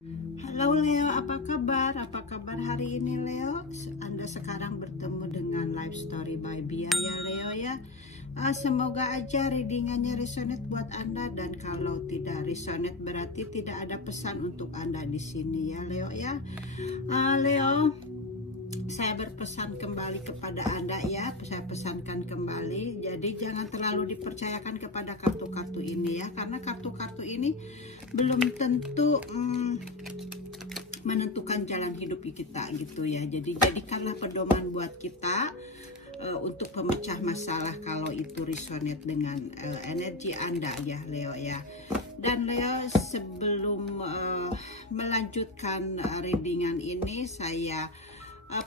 Halo Leo, apa kabar? Apa kabar hari ini Leo? Anda sekarang bertemu dengan Life Story by Bia ya Leo ya. Semoga aja readingannya resonate buat Anda, dan kalau tidak resonate berarti tidak ada pesan untuk Anda di sini ya Leo ya. Leo, saya berpesan kembali kepada Anda ya, saya pesankan kembali. Jadi jangan terlalu dipercayakan kepada kartu-kartu ini ya, karena kartu-kartu ini belum tentu menentukan jalan hidup kita gitu ya. Jadi jadikanlah pedoman buat kita untuk pemecah masalah kalau itu resonate dengan energi Anda ya Leo ya. Dan Leo, sebelum melanjutkan readingan ini, saya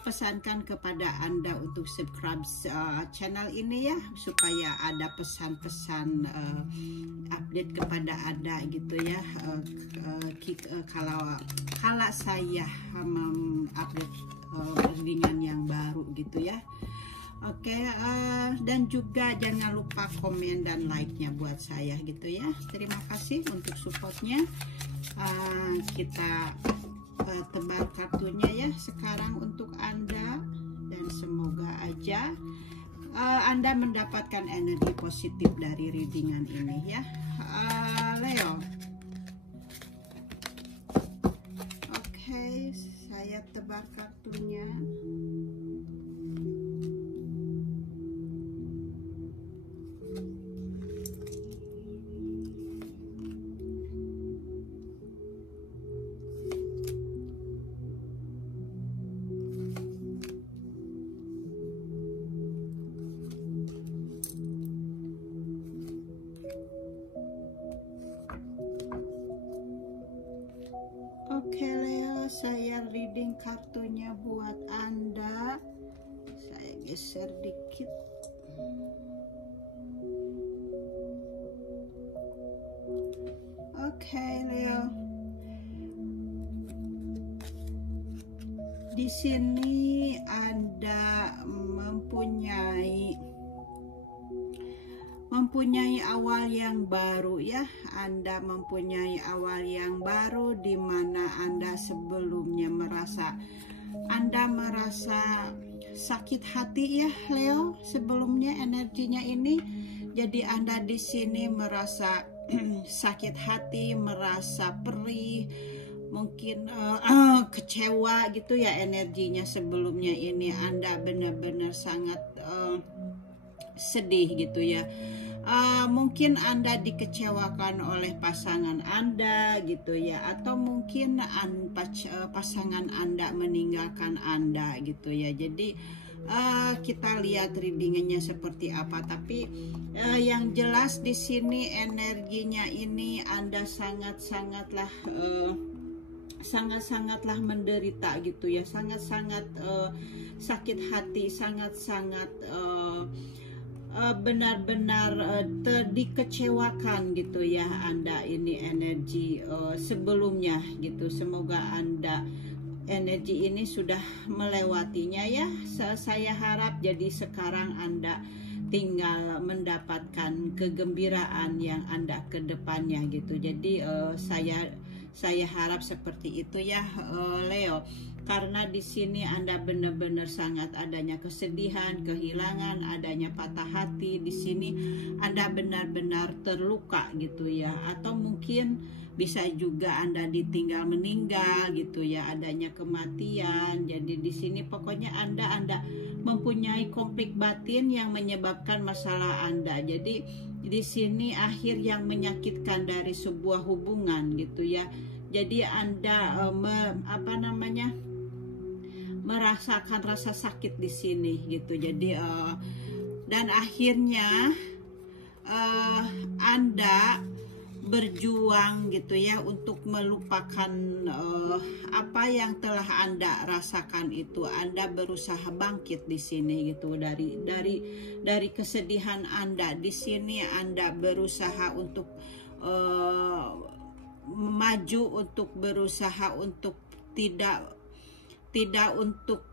pesankan kepada Anda untuk subscribe channel ini ya, supaya ada pesan-pesan update kepada Anda gitu ya, kalau saya update readingan yang baru gitu ya. Oke, dan juga jangan lupa komen dan like-nya buat saya gitu ya. Terima kasih untuk supportnya. Kita tebal kartunya ya sekarang untuk Anda, dan semoga aja Anda mendapatkan energi positif dari readingan ini ya Leo. Oke, saya tebal kartunya. Oke Leo, saya reading kartunya buat Anda. Saya geser dikit. Oke Leo, di sini Anda mempunyai awal yang baru ya. Anda mempunyai awal yang baru di mana Anda sebelumnya merasa sakit hati ya Leo, sebelumnya energinya ini. Jadi Anda di sini merasa sakit hati, merasa perih, mungkin kecewa gitu ya energinya sebelumnya ini. Anda benar-benar sangat sedih gitu ya. Mungkin Anda dikecewakan oleh pasangan Anda gitu ya, atau mungkin pasangan Anda meninggalkan Anda gitu ya. Jadi kita lihat readingannya seperti apa, tapi yang jelas di sini energinya ini Anda sangat-sangatlah menderita gitu ya, sangat-sangat sakit hati, sangat-sangat benar-benar dikecewakan gitu ya Anda ini energi sebelumnya gitu. Semoga Anda energi ini sudah melewatinya ya. Saya harap jadi sekarang Anda tinggal mendapatkan kegembiraan yang Anda ke depannya gitu. Jadi saya harap seperti itu ya Leo, karena di sini Anda benar-benar sangat adanya kesedihan, kehilangan, adanya patah hati. Di sini Anda benar-benar terluka gitu ya, atau mungkin bisa juga Anda ditinggal meninggal gitu ya, adanya kematian. Jadi di sini pokoknya Anda mempunyai konflik batin yang menyebabkan masalah Anda. Jadi di sini akhir yang menyakitkan dari sebuah hubungan gitu ya. Jadi Anda merasakan rasa sakit di sini gitu. Jadi dan akhirnya Anda berjuang gitu ya untuk melupakan apa yang telah Anda rasakan itu. Anda berusaha bangkit di sini gitu dari kesedihan Anda. Di sini Anda berusaha untuk maju, untuk berusaha untuk tidak tidak untuk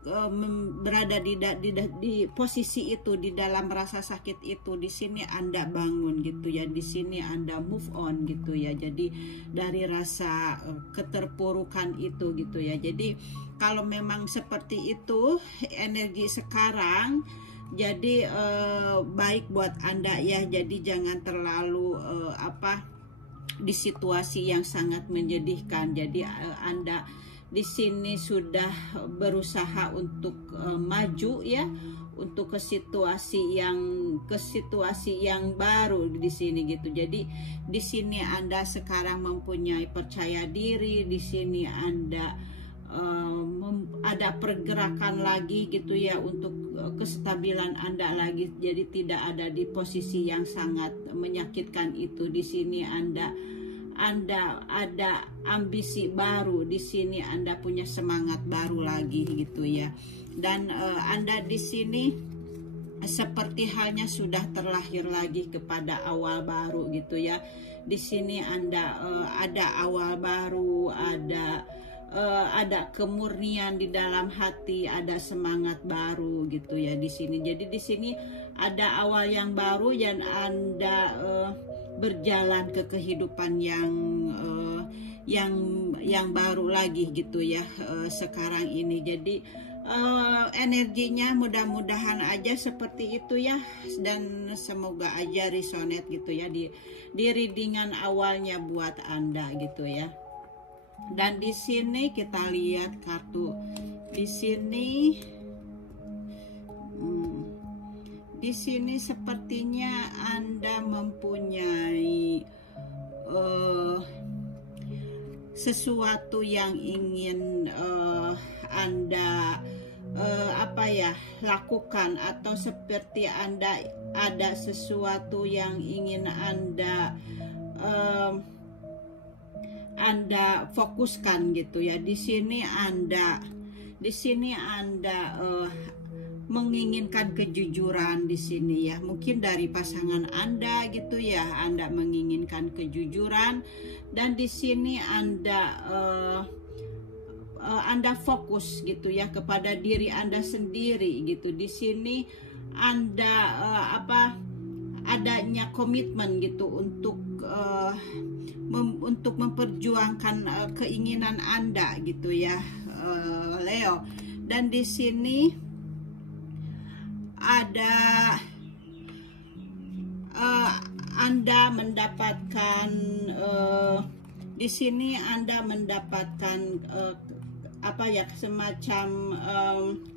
berada di posisi itu, di dalam rasa sakit itu. Di sini Anda bangun gitu ya, di sini Anda move on gitu ya. Jadi dari rasa keterpurukan itu gitu ya. Jadi kalau memang seperti itu energi sekarang, jadi baik buat Anda ya. Jadi jangan terlalu di situasi yang sangat menyedihkan. Jadi Anda di sini sudah berusaha untuk maju ya, untuk ke situasi yang baru di sini gitu. Jadi di sini Anda sekarang mempunyai percaya diri, di sini Anda ada pergerakan lagi gitu ya, untuk kestabilan Anda lagi. Jadi tidak ada di posisi yang sangat menyakitkan itu. Di sini Anda ada ambisi baru, di sini Anda punya semangat baru lagi gitu ya. Dan Anda di sini seperti halnya sudah terlahir lagi kepada awal baru gitu ya. Di sini Anda ada awal baru, ada kemurnian di dalam hati, ada semangat baru gitu ya di sini. Jadi di sini ada awal yang baru dan Anda berjalan ke kehidupan yang baru lagi gitu ya sekarang ini. Jadi energinya mudah-mudahan aja seperti itu ya, dan semoga aja resonate gitu ya di readingan awalnya buat Anda gitu ya. Dan di sini kita lihat kartu di sini. Di sini sepertinya Anda mempunyai sesuatu yang ingin Anda lakukan, atau seperti Anda ada sesuatu yang ingin Anda fokuskan gitu ya. Di sini Anda menginginkan kejujuran di sini ya. Mungkin dari pasangan Anda gitu ya, Anda menginginkan kejujuran, dan di sini Anda fokus gitu ya kepada diri Anda sendiri gitu. Di sini Anda adanya komitmen gitu untuk memperjuangkan keinginan Anda gitu ya, Leo. Dan di sini ada Anda mendapatkan di sini Anda mendapatkan semacam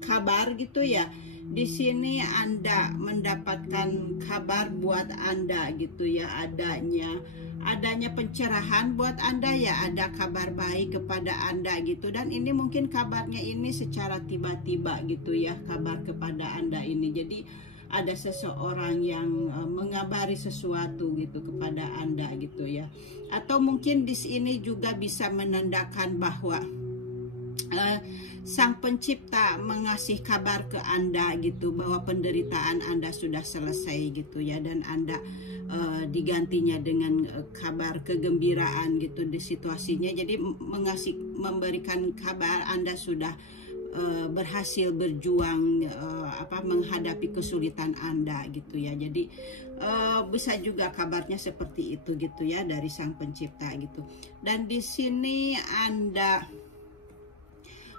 kabar gitu ya. Di sini Anda mendapatkan kabar buat Anda gitu ya, adanya pencerahan buat Anda ya, ada kabar baik kepada Anda gitu. Dan ini mungkin kabarnya ini secara tiba-tiba gitu ya, kabar kepada Anda ini. Jadi ada seseorang yang mengabari sesuatu gitu kepada Anda gitu ya. Atau mungkin di sini juga bisa menandakan bahwa Sang Pencipta mengasih kabar ke Anda gitu, bahwa penderitaan Anda sudah selesai gitu ya, dan Anda digantinya dengan kabar kegembiraan gitu di situasinya. Jadi memberikan kabar Anda sudah berhasil berjuang menghadapi kesulitan Anda gitu ya. Jadi bisa juga kabarnya seperti itu gitu ya dari Sang Pencipta gitu. Dan di sini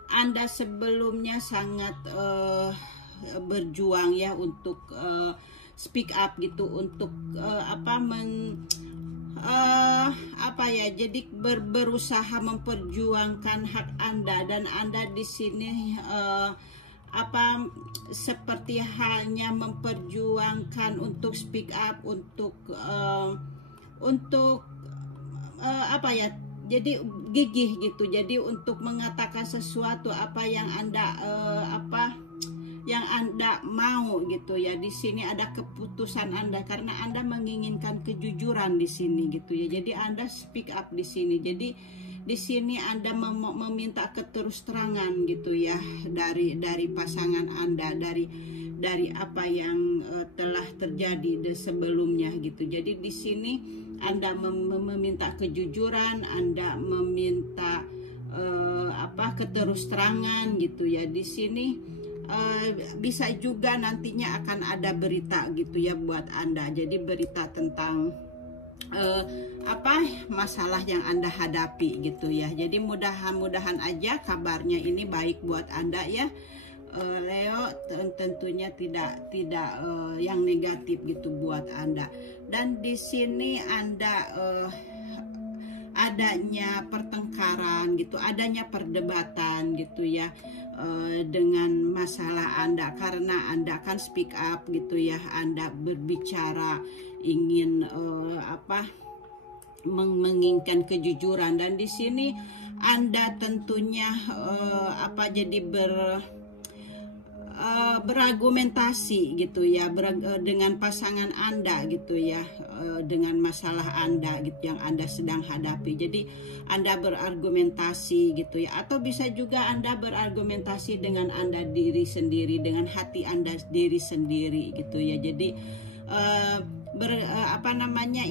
Anda sebelumnya sangat berjuang ya untuk speak up gitu, untuk jadi berusaha memperjuangkan hak Anda. Dan Anda di sini seperti hanya memperjuangkan untuk speak up, untuk jadi gigih gitu. Jadi untuk mengatakan sesuatu yang Anda mau gitu ya. Di sini ada keputusan Anda karena Anda menginginkan kejujuran di sini gitu ya. Jadi Anda speak up di sini. Jadi di sini Anda meminta keterus-terangan gitu ya dari pasangan Anda, dari apa yang telah terjadi sebelumnya gitu. Jadi di sini Anda meminta kejujuran, Anda meminta keterus-terangan gitu ya. Di sini bisa juga nantinya akan ada berita gitu ya buat Anda. Jadi berita tentang masalah yang Anda hadapi gitu ya. Jadi mudah-mudahan aja kabarnya ini baik buat Anda ya. Leo, tentunya tidak yang negatif gitu buat Anda. Dan di sini Anda adanya pertengkaran gitu, adanya perdebatan gitu ya dengan masalah Anda, karena Anda kan speak up gitu ya, Anda berbicara ingin menginginkan kejujuran. Dan di sini Anda tentunya jadi berargumentasi gitu ya dengan pasangan Anda gitu ya, dengan masalah Anda gitu yang Anda sedang hadapi. Jadi Anda berargumentasi gitu ya, atau bisa juga Anda berargumentasi dengan Anda diri sendiri, dengan hati Anda diri sendiri gitu ya. Jadi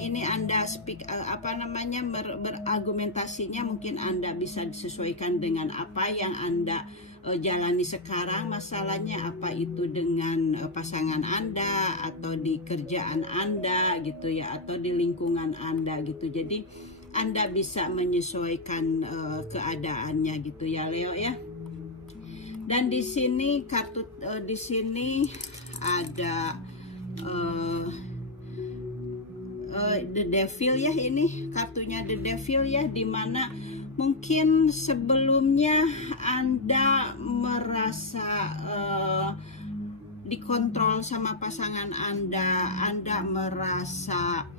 ini Anda speak berargumentasinya mungkin Anda bisa disesuaikan dengan apa yang Anda jalani sekarang, masalahnya apa itu dengan pasangan Anda atau di kerjaan Anda gitu ya, atau di lingkungan Anda gitu. Jadi Anda bisa menyesuaikan keadaannya gitu ya Leo ya. Dan di sini kartu di sini ada The Devil ya, ini kartunya The Devil ya, dimana mungkin sebelumnya Anda merasa dikontrol sama pasangan Anda merasa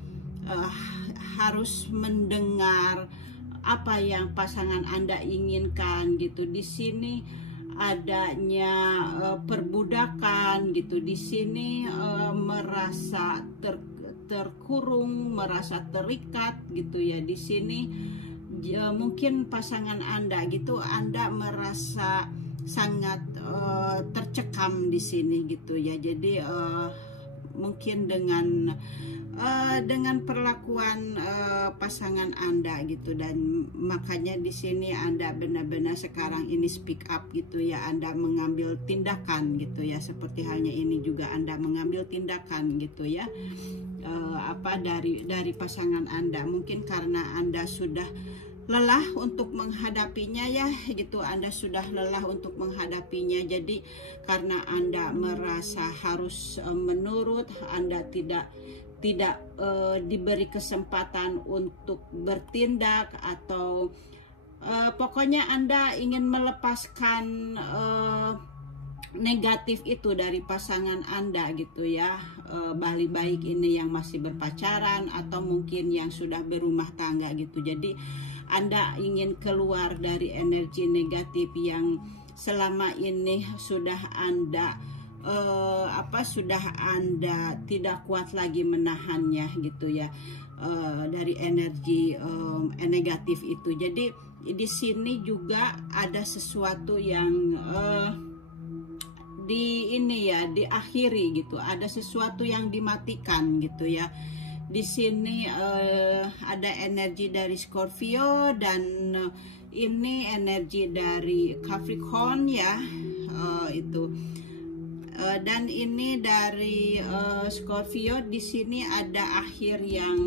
harus mendengar apa yang pasangan Anda inginkan gitu. Di sini adanya perbudakan gitu. Di sini merasa terkurung, merasa terikat gitu ya. Di sini mungkin pasangan Anda gitu, Anda merasa sangat tercekam di sini gitu ya. Jadi mungkin dengan perlakuan pasangan Anda gitu, dan makanya di sini Anda benar-benar sekarang ini speak up gitu ya, Anda mengambil tindakan gitu ya, seperti halnya ini juga Anda mengambil tindakan gitu ya, dari pasangan Anda. Mungkin karena Anda sudah lelah untuk menghadapinya ya gitu, Anda sudah lelah untuk menghadapinya. Jadi karena Anda merasa harus menurut, Anda tidak diberi kesempatan untuk bertindak, atau pokoknya Anda ingin melepaskan negatif itu dari pasangan Anda gitu ya, baik ini yang masih berpacaran atau mungkin yang sudah berumah tangga gitu. Jadi Anda ingin keluar dari energi negatif yang selama ini sudah Anda tidak kuat lagi menahannya gitu ya, dari energi negatif itu. Jadi di sini juga ada sesuatu yang diakhiri gitu, ada sesuatu yang dimatikan gitu ya. Di sini ada energi dari Scorpio, dan ini energi dari Capricorn ya, dan ini dari Scorpio. Di sini ada akhir yang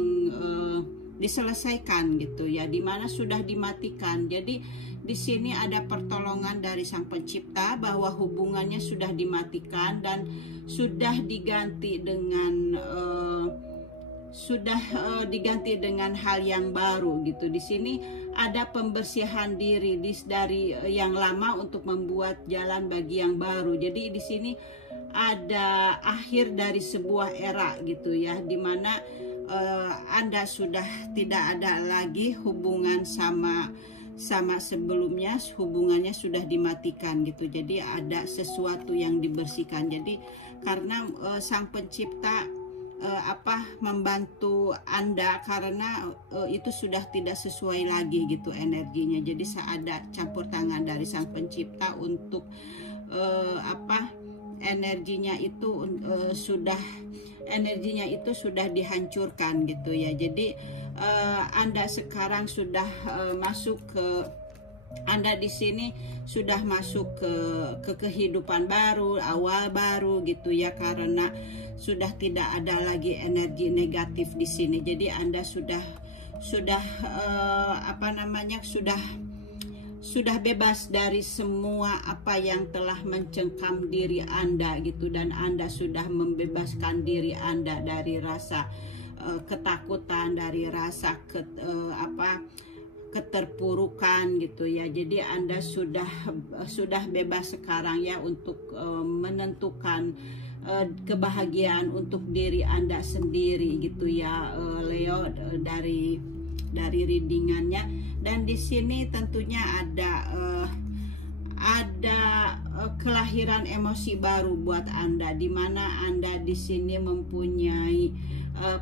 diselesaikan gitu ya, dimana sudah dimatikan. Jadi di sini ada pertolongan dari Sang Pencipta bahwa hubungannya sudah dimatikan dan sudah diganti dengan hal yang baru gitu. Di sini ada pembersihan diri dari yang lama untuk membuat jalan bagi yang baru. Jadi di sini ada akhir dari sebuah era gitu ya, dimana Anda sudah tidak ada lagi hubungan sama sebelumnya, hubungannya sudah dimatikan gitu. Jadi ada sesuatu yang dibersihkan. Jadi karena Sang Pencipta membantu Anda, karena itu sudah tidak sesuai lagi gitu energinya. Jadi ada campur tangan dari Sang Pencipta untuk energinya itu sudah dihancurkan gitu ya. Jadi Anda sekarang sudah masuk ke Anda di sini sudah masuk ke kehidupan baru, awal baru gitu ya, karena sudah tidak ada lagi energi negatif di sini. Jadi Anda sudah sudah bebas dari semua apa yang telah mencengkam diri Anda gitu, dan Anda sudah membebaskan diri Anda dari rasa ketakutan, dari rasa keterpurukan gitu ya. Jadi Anda sudah bebas sekarang ya untuk menentukan kebahagiaan untuk diri Anda sendiri gitu ya, Leo, dari readingannya. Dan di sini tentunya ada kelahiran emosi baru buat Anda, di mana Anda di sini mempunyai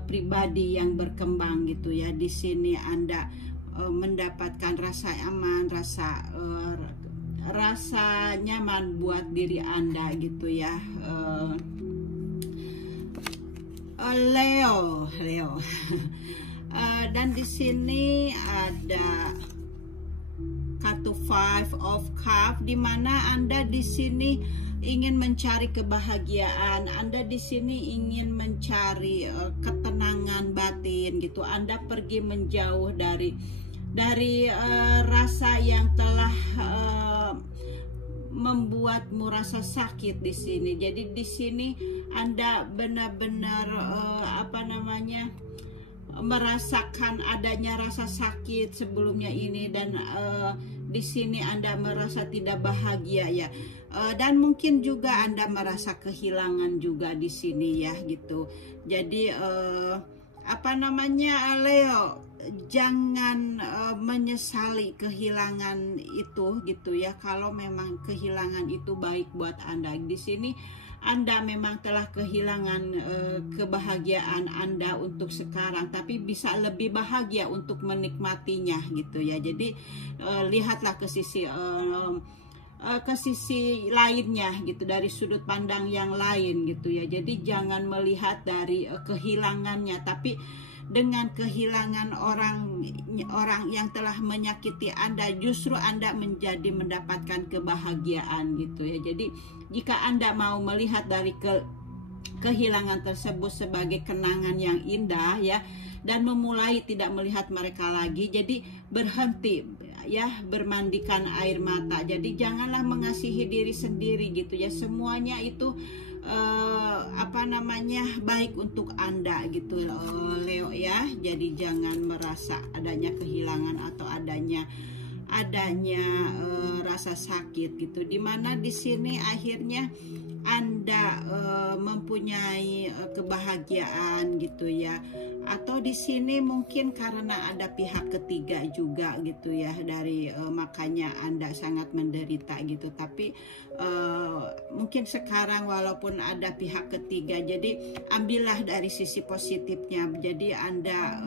pribadi yang berkembang gitu ya. Di sini Anda mendapatkan rasa aman, rasa nyaman buat diri Anda gitu ya, Leo. Dan di sini ada kartu Five of Cups, di mana Anda di sini ingin mencari kebahagiaan, Anda di sini ingin mencari ketenangan batin gitu. Anda pergi menjauh dari rasa yang telah membuatmu rasa sakit di sini. Jadi di sini Anda benar-benar merasakan adanya rasa sakit sebelumnya ini, dan di sini Anda merasa tidak bahagia ya. Dan mungkin juga Anda merasa kehilangan juga di sini ya gitu. Jadi Leo, jangan menyesali kehilangan itu gitu ya. Kalau memang kehilangan itu baik buat Anda, di sini Anda memang telah kehilangan kebahagiaan Anda untuk sekarang, tapi bisa lebih bahagia untuk menikmatinya gitu ya. Jadi lihatlah ke sisi lainnya gitu, dari sudut pandang yang lain gitu ya. Jadi jangan melihat dari kehilangannya, tapi dengan kehilangan orang yang telah menyakiti Anda, justru Anda mendapatkan kebahagiaan gitu ya. Jadi jika Anda mau melihat dari kehilangan tersebut sebagai kenangan yang indah ya, dan memulai tidak melihat mereka lagi, jadi berhenti ya, bermandikan air mata. Jadi janganlah mengasihi diri sendiri gitu ya. Semuanya itu baik untuk Anda gitu, Leo ya. Jadi jangan merasa adanya kehilangan atau adanya rasa sakit gitu, dimana di sini akhirnya Anda mempunyai kebahagiaan gitu ya. Atau di sini mungkin karena ada pihak ketiga juga gitu ya, dari makanya Anda sangat menderita gitu. Tapi mungkin sekarang walaupun ada pihak ketiga, jadi ambillah dari sisi positifnya. Jadi Anda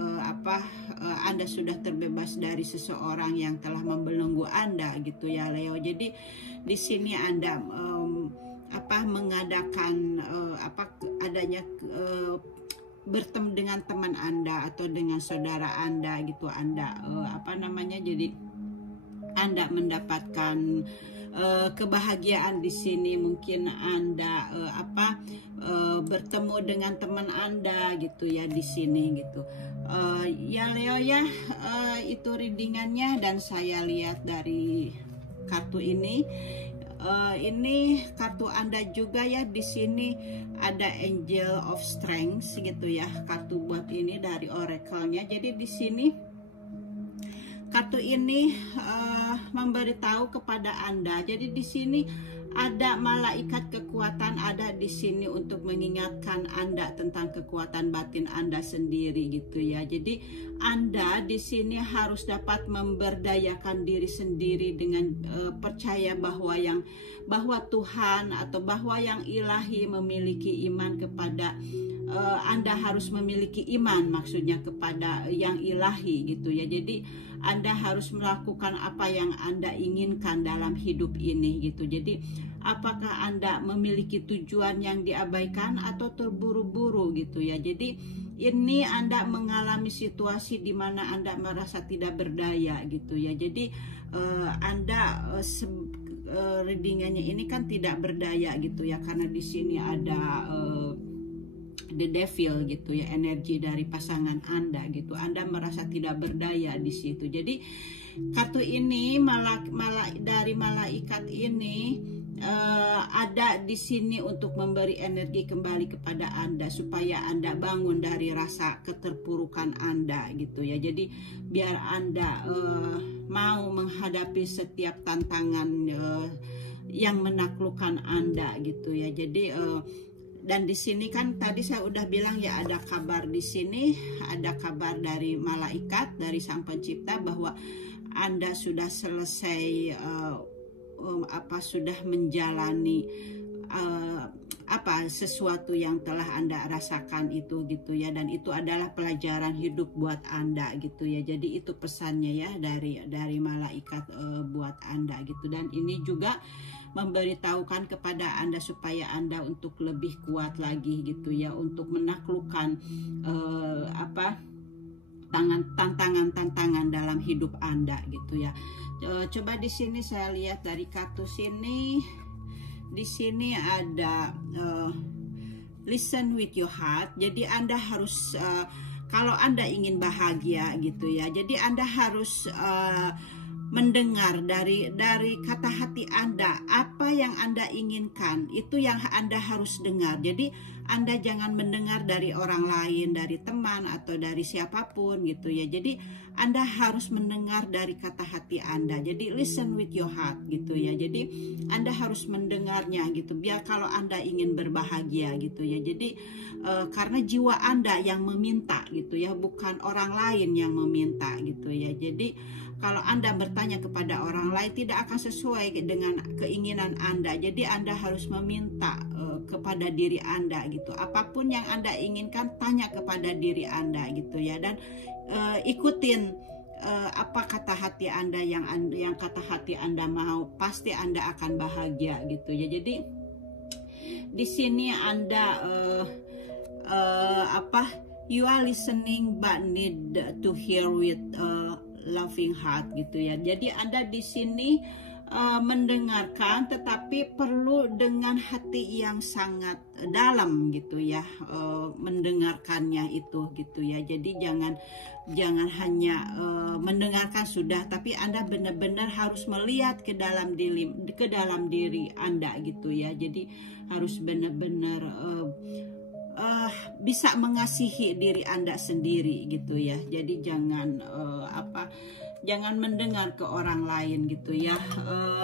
Anda sudah terbebas dari seseorang yang telah membelenggu Anda gitu ya, Leo. Jadi di sini Anda mengadakan adanya bertemu dengan teman Anda atau dengan saudara Anda gitu. Anda jadi Anda mendapatkan kebahagiaan di sini. Mungkin Anda bertemu dengan teman Anda gitu ya di sini gitu. Ya Leo ya, itu readingannya, dan saya lihat dari kartu ini kartu Anda juga ya. Di sini ada Angel of Strength gitu ya, kartu buat ini dari oracle-nya. Jadi di sini kartu ini memberitahu kepada Anda. Jadi di sini ada malaikat kekuatan ada di sini untuk mengingatkan Anda tentang kekuatan batin Anda sendiri gitu ya. Jadi Anda di sini harus dapat memberdayakan diri sendiri dengan percaya bahwa Tuhan atau bahwa yang ilahi memiliki iman kepada Anda harus memiliki iman, maksudnya kepada yang ilahi gitu ya. Jadi Anda harus melakukan apa yang Anda inginkan dalam hidup ini gitu. Jadi apakah Anda memiliki tujuan yang diabaikan atau terburu-buru gitu ya. Jadi ini Anda mengalami situasi di mana Anda merasa tidak berdaya gitu ya. Jadi Anda readingannya ini kan tidak berdaya gitu ya, karena di sini ada the devil gitu ya, energi dari pasangan Anda gitu. Anda merasa tidak berdaya di situ. Jadi kartu ini dari malaikat ini ada di sini untuk memberi energi kembali kepada Anda supaya Anda bangun dari rasa keterpurukan Anda gitu ya. Jadi biar Anda mau menghadapi setiap tantangan yang menaklukkan Anda gitu ya. Jadi dan di sini kan tadi saya udah bilang ya, ada kabar di sini, ada kabar dari malaikat, dari Sang Pencipta bahwa Anda sudah selesai sudah menjalani sesuatu yang telah Anda rasakan itu gitu ya, dan itu adalah pelajaran hidup buat Anda gitu ya. Jadi itu pesannya ya dari malaikat buat Anda gitu. Dan ini juga memberitahukan kepada Anda supaya Anda untuk lebih kuat lagi gitu ya, untuk menaklukkan tantangan dalam hidup Anda gitu ya. Coba di sini saya lihat dari kartu sini, di sini ada listen with your heart. Jadi Anda harus kalau Anda ingin bahagia gitu ya, jadi Anda harus mendengar dari kata hati Anda, apa yang Anda inginkan itu yang Anda harus dengar. Jadi Anda jangan mendengar dari orang lain, dari teman atau dari siapapun gitu ya. Jadi Anda harus mendengar dari kata hati Anda. Jadi listen with your heart gitu ya. Jadi Anda harus mendengarnya gitu, biar kalau Anda ingin berbahagia gitu ya. Jadi karena jiwa Anda yang meminta gitu ya, bukan orang lain yang meminta gitu ya. Jadi kalau Anda bertanya kepada orang lain tidak akan sesuai dengan keinginan Anda. Jadi Anda harus meminta kepada diri Anda gitu. Apapun yang Anda inginkan, tanya kepada diri Anda gitu ya. Dan ikutin apa kata hati Anda yang kata hati Anda mau. Pasti Anda akan bahagia gitu ya. Jadi di sini Anda you are listening but need to hear with loving heart gitu ya. Jadi Anda di sini mendengarkan, tetapi perlu dengan hati yang sangat dalam gitu ya, mendengarkannya itu gitu ya. Jadi jangan hanya mendengarkan sudah, tapi Anda benar-benar harus melihat ke dalam diri Anda gitu ya. Jadi harus benar-benar bisa mengasihi diri Anda sendiri gitu ya. Jadi jangan jangan mendengar ke orang lain gitu ya.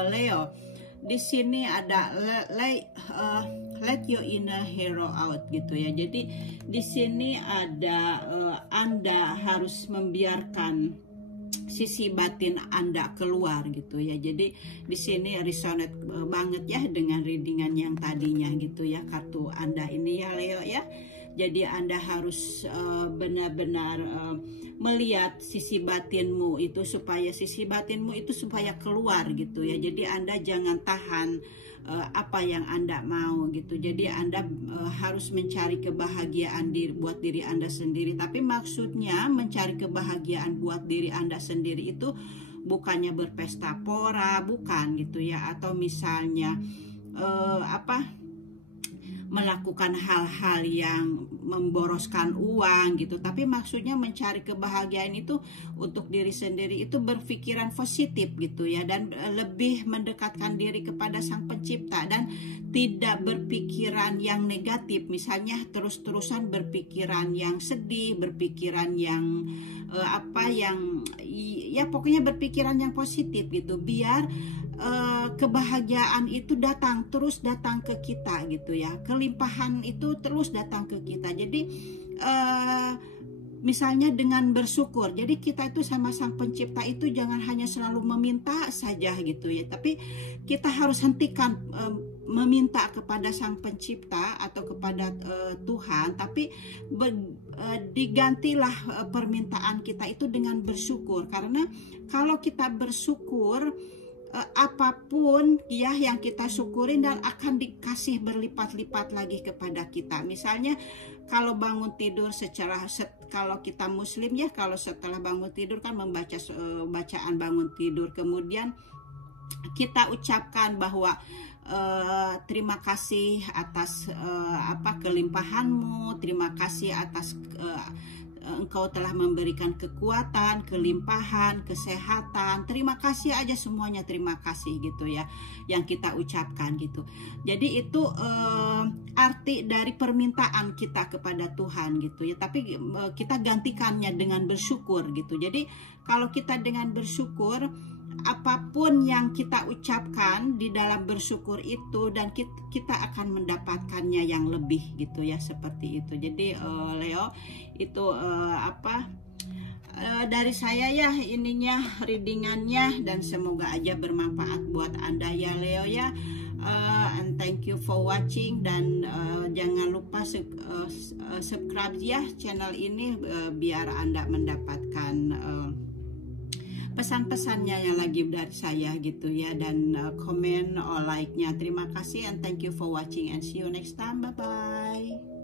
Leo, di sini ada let your inner hero out gitu ya. Jadi di sini ada Anda harus membiarkan sisi batin Anda keluar gitu ya. Jadi di sini resonate banget ya dengan readingan yang tadinya gitu ya, kartu Anda ini ya Leo ya. Jadi Anda harus benar-benar melihat sisi batinmu itu supaya keluar gitu ya. Jadi Anda jangan tahan apa yang Anda mau gitu. Jadi Anda harus mencari kebahagiaan buat diri Anda sendiri. Tapi maksudnya mencari kebahagiaan buat diri Anda sendiri itu bukannya berpesta pora, bukan gitu ya. Atau misalnya melakukan hal-hal yang memboroskan uang gitu. Tapi maksudnya mencari kebahagiaan itu untuk diri sendiri, itu berpikiran positif gitu ya, dan lebih mendekatkan diri kepada Sang Pencipta dan tidak berpikiran yang negatif. Misalnya terus-terusan berpikiran yang sedih, berpikiran yang pokoknya berpikiran yang positif gitu, biar kebahagiaan itu terus datang ke kita gitu ya. Kelimpahan itu terus datang ke kita. Jadi misalnya dengan bersyukur. Jadi kita itu sama Sang Pencipta itu jangan hanya selalu meminta saja gitu ya, tapi kita harus hentikan meminta kepada Sang Pencipta atau kepada Tuhan, tapi digantilah permintaan kita itu dengan bersyukur. Karena kalau kita bersyukur, apapun ya yang kita syukurin dan akan dikasih berlipat-lipat lagi kepada kita. Misalnya kalau bangun tidur kalau kita muslim ya, kalau setelah bangun tidur kan membaca bacaan bangun tidur, kemudian kita ucapkan bahwa terima kasih atas kelimpahanmu, terima kasih atas engkau telah memberikan kekuatan, kelimpahan, kesehatan. Terima kasih aja semuanya, terima kasih gitu ya, yang kita ucapkan gitu. Jadi itu arti dari permintaan kita kepada Tuhan gitu ya. Tapi kita gantikannya dengan bersyukur gitu. Jadi kalau kita dengan bersyukur, apapun yang kita ucapkan di dalam bersyukur itu, dan kita akan mendapatkannya yang lebih gitu ya, seperti itu. Jadi Leo itu dari saya ya ininya readingannya, dan semoga aja bermanfaat buat Anda ya Leo ya. And thank you for watching, dan jangan lupa subscribe ya channel ini biar Anda mendapatkan pesan-pesannya yang lagi dari saya gitu ya, dan komen or like-nya. Terima kasih and thank you for watching and see you next time. Bye bye.